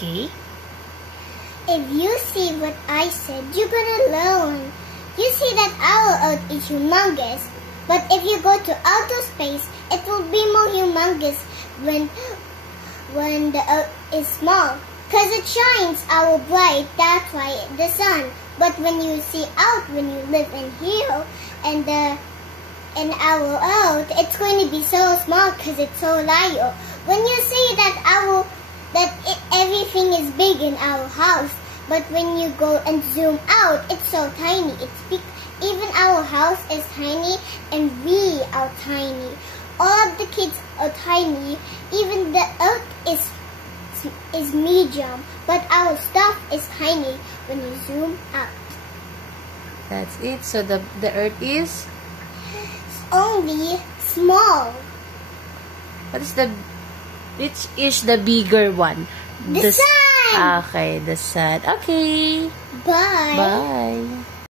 Okay. If you see what I said, you're gonna learn. You see that our Earth is humongous, but if you go to outer space, it will be more humongous when the Earth is small. Because it shines our bright, that's why the sun. But when you see out, when you live in here, and in our Earth, it's going to be so small because it's so light. When you see that everything is big in our house, but when you go and zoom out, it's so tiny. Even our house is tiny, and we are tiny. All of the kids are tiny. Even the Earth is medium, but our stuff is tiny when you zoom out. That's it. So the Earth is only small. Which is the bigger one? The sun! Okay, the sun. Okay. Bye. Bye.